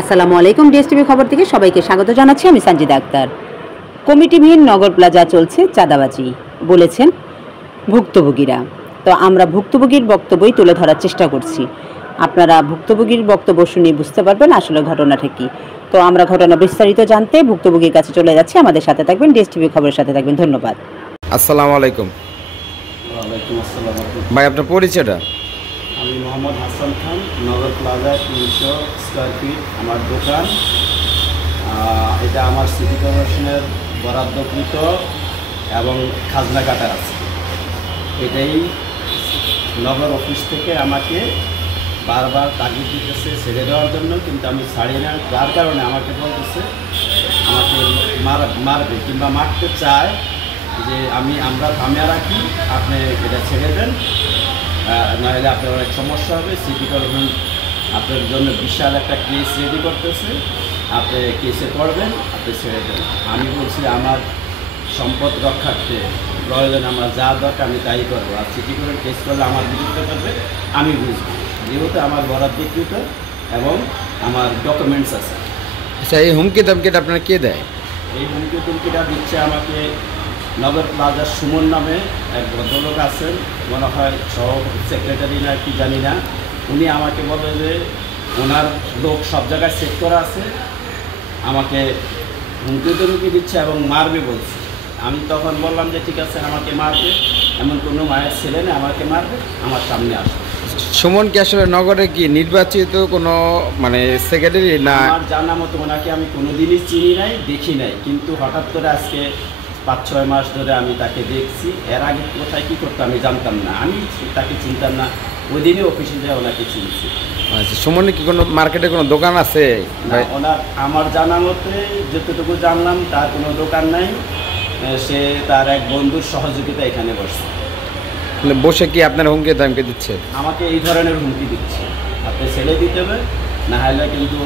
আসসালামু আলাইকুম। ডিএসটিভি খবর থেকে সবাইকে স্বাগত জানাচ্ছি। আমি সঞ্জিদা আক্তার। কমিটিবিহীন নগর প্লাজা চলছে চাঁদাবাজি বলেছেন ভুক্তভোগীরা। তো আমরা ভুক্তভোগীর বক্তব্যই তুলে ধরার চেষ্টা করছি। আপনারা ভুক্তভোগীর বক্তব্য শুনে বুঝতে পারবেন আসলে ঘটনাটা কি। তো আমরা ঘটনা বিস্তারিত জানতে ভুক্তভোগীর কাছে চলে যাচ্ছি। আমাদের সাথে থাকবেন, ডিএসটিভি খবরের সাথে থাকবেন। ধন্যবাদ। আসসালামু আলাইকুম। ওয়ালাইকুম আসসালাম। ভাই, আপনার পরিচয়টা? আমি মোহাম্মদ হাসান খান, নগর প্লাজা 300 স্কোয়ার ফিট আমার দোকান। এটা আমার সিটি কর্পোরেশনের বরাদ্দকৃত এবং খাজনা কাটার আছে। এটাই নগর অফিস থেকে আমাকে বারবার তাগিদ দিতেছে ছেড়ে দেওয়ার জন্য, কিন্তু আমি ছাড়ি না। যার কারণে আমাকে বলতেছে আমাকে মারবে কিংবা মারতে চায় যে আমরা থামিয়ে রাখি, আপনি এটা ছেড়ে দেন, নাহলে আপনার অনেক সমস্যা হবে। সিটি কর্পোরেশন আপনার জন্য বিশাল একটা কেস রেডি করতেছে, আপনি কেসে পড়বেন, আপনি ছেড়ে দেন। আমি বলছি আমার সম্পদ রক্ষার্থে প্রয়োজন, আমার যা দরকার আমি তাই করবো। আর সিটি কর্পোরেশন কেস করলে আমার বিরুদ্ধে করবে, আমি বুঝবো, যেহেতু আমার বরাদ্দকৃত এবং আমার ডকুমেন্টস আছে। আচ্ছা, এই হুমকি ধমকিটা আপনার কে দেয়? এই হুমকি ধমকিটা দিচ্ছে আমাকে নগর প্লাজার সুমন নামে এক ভদ্রলোক আছেন, মনে হয় সভাপতি সেক্রেটারি না কি জানি না। উনি আমাকে বলে যে ওনার লোক সব জায়গায় সেট করা আছে, আমাকে হুমকি ধমকি দিচ্ছে এবং মারবে বলছে। আমি তখন বললাম যে ঠিক আছে, আমাকে মারবে, এমন কোনো মায়ের ছেলে না, আমাকে মারবে, আমার সামনে আসবে। সুমন কি আসলে নগরে কি নির্বাচিত কোনো সেক্রেটারি না? আমার জানা মতো ওনাকে আমি কোনোদিনই চিনি নাই, দেখি নাই, কিন্তু হঠাৎ করে আজকে 5-6 মাস ধরে আমি তাকে দেখছি। এর আগে কোথায় কী করতো আমি জানতাম না, আমি তাকে চিনতাম না। ওই দিনই অফিসে যায় ওনাকে চিনছি। আচ্ছা, সুমনের কি কোনো মার্কেটে কোনো দোকান আছে? ওনার আমার জানা মতে যতটুকু জানলাম তার কোনো দোকান নাই, সে তার এক বন্ধুর সহযোগিতা এখানে বসছে। বসে কি আপনার হুমকি ধমকি দিচ্ছে? আমাকে এই ধরনের হুমকি দিচ্ছে, আপনি ছেড়ে দিতে হবে, না হলে কিন্তু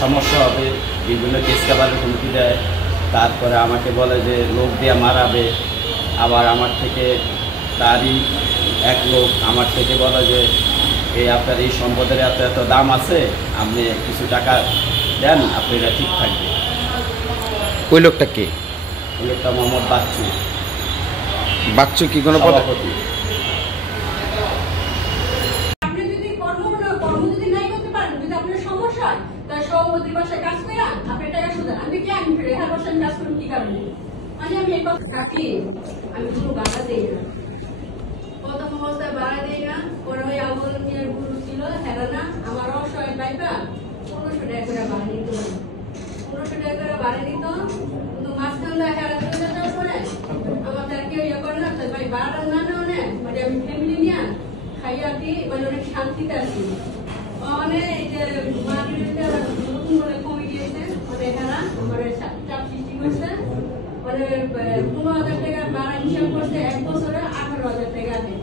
সমস্যা হবে। বিভিন্ন কেস কাভারের হুমকি দেয়, তারপরে আমাকে বলে যে লোক দিয়ে মারাবে। আবার আমার থেকে তারই এক লোক আমার থেকে বলে যে আপনার এই সম্পদের এত এত দাম আছে, আপনি কিছু টাকা দেন, আপনি এটা ঠিক থাকবে। ওই লোকটা কে? ওই লোকটা মোহাম্মদ বাচ্চু। বাচ্চু কি কোনো সভাপতি? সভাপতির বাসায় কাজ করে আপনি টাকা শুধু আমি কি আমি রেহার বাসায় কাজ করুন কি কারণে? আমি এই কথা থাকি, আমি কোনো বাধা দিই না, প্রথম অবস্থায় বাধা দিই না। পরে ওই আমল নিয়ে গুরু ছিল হেরানা আমার অসহায় পাইবা 1500 টাকা করে বাড়ি দিত, 1500 টাকা করে বাড়ি দিত। কিন্তু মাঝখানে হেরা চলে যাওয়ার পরে আমার তার কেউ ইয়ে করে না, ভাই বাড়া না না মানে আমি ফ্যামিলি নিয়ে খাইয়া দিই, অনেক শান্তিতে আছি। অনেক এই যে নতুন করে কমিটি আছে, এখানে চাপ সৃষ্টি করছে, 15,000 টাকা বাড়া হিসাব করছে, 1 বছরে 18,000 টাকা দেয়।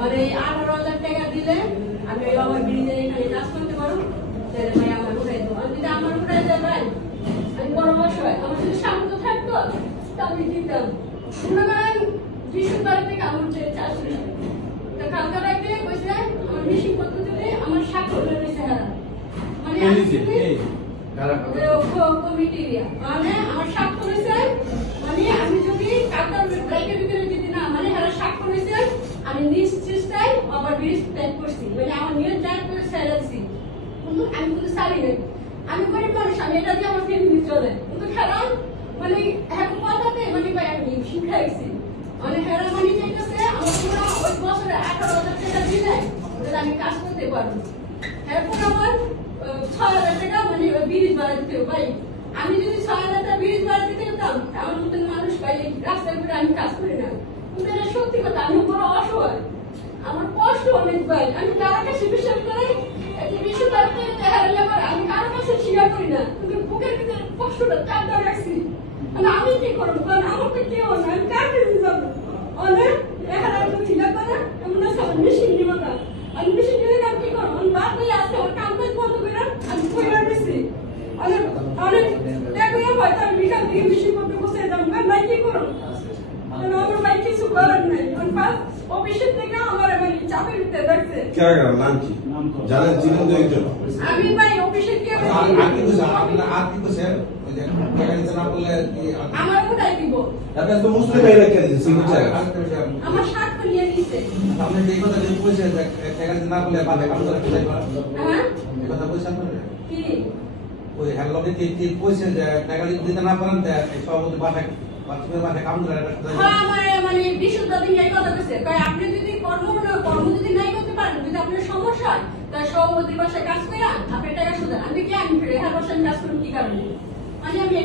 আর এই 18,000 টাকা দিলে আমি আমার ব্রিজে এখানে কাজ করতে পারো, তাহলে ভাই আমার উঠাই দেবো। আমি যদি আমার উঠাই দেয় ভাই, আমি বড় অসহায়, আমার যদি সামর্থ্য থাকতো তা আমি দিতাম। মনে করেন 20 থেকে আমার 400 টাকা কালকা রাখবে কইছে আমার মেশিন পদ্ধতিতে আমার স্বাক্ষর রয়েছে হারা, মানে কমিটি মানে আমার স্বাক্ষর রয়েছে, মানে আমি যদি কালকার ব্রেকের ভিতরে যদি না মানে হারা স্বাক্ষর রয়েছে, আমি নিজ চেষ্টায় আবার ব্রিজ প্যাক করছি, মানে আমার নিয়ে যাই করে সাইলেন্সি, কিন্তু আমি কিন্তু সারি নাই। আমি গরিব মানুষ, আমি এটা দিয়ে আমার ফ্যামিলি চলে, কিন্তু কারণ মানে এক কথাতে মানে ভাই আমি শিখাইছি, মানে হেরা মানে চাইতেছে আমার পুরো ওই বছরে 18,000 টাকা দিলে আমি কাজ করতে পারবো। এরপর আমার 6,000 টাকা মানে ব্রিজ ভাড়া দিতে ভাই। আমি যদি 6,000 টাকা ব্রিজ ভাড়া দিতে যেতাম, আমার মতন মানুষ ভাই রাস্তায় ঘুরে আমি কাজ করি না, কিন্তু এটা সত্যি কথা, আমি বড় অসহায়, আমার কষ্ট অনেক ভাই। আমি কারো কাছে বিশ্বাস করি, আমি কারো কাছে স্বীকার করি না, কিন্তু বুকের ভিতরে কষ্টটা চাপটা রাখছি। আমি কি করবো, কারণ আমার তো কেউ না, আমি কার কাছে যাবো? অনেক এখানে একটু ছিলা করে এমন মেশিন দিব না, আমি মেশিন দিলে আমি কি করবো? আমি বাদ দিয়ে আসতে আমার কাম কাজ বন্ধ করে আমি পয়লা দিচ্ছি। অনেক অনেক দেখো হয়তো আমি বিকাল থেকে মেশিন করতে বসে যাবো, ভাই কি করবো? আমার ভাই কিছু করার নাই, অফিসের থেকে আমার চাপের ভিতরে রাখছে। আমি ভাই অফিসে আমার কোথায় দিব আমার শার্ট তো নিয়ে দিছে কি ওই হ্যালোকে কি কইছে যে টাকা দিতে না পারেন তে সভাপতি বাসায় কাম করে মানে বিশুদ্ধ দিন এই কথা কইছে কয় আপনি যদি কর্ম যদি নাই করতে পারেন যদি আপনার সমস্যা হয় তাহলে সভাপতি বাসায় কাজ কইরা আপনি টাকা সুদ আমি কি আমি ফিরে হ্যাঁ বসেন কাজ করুন কি কারণে মানে আমি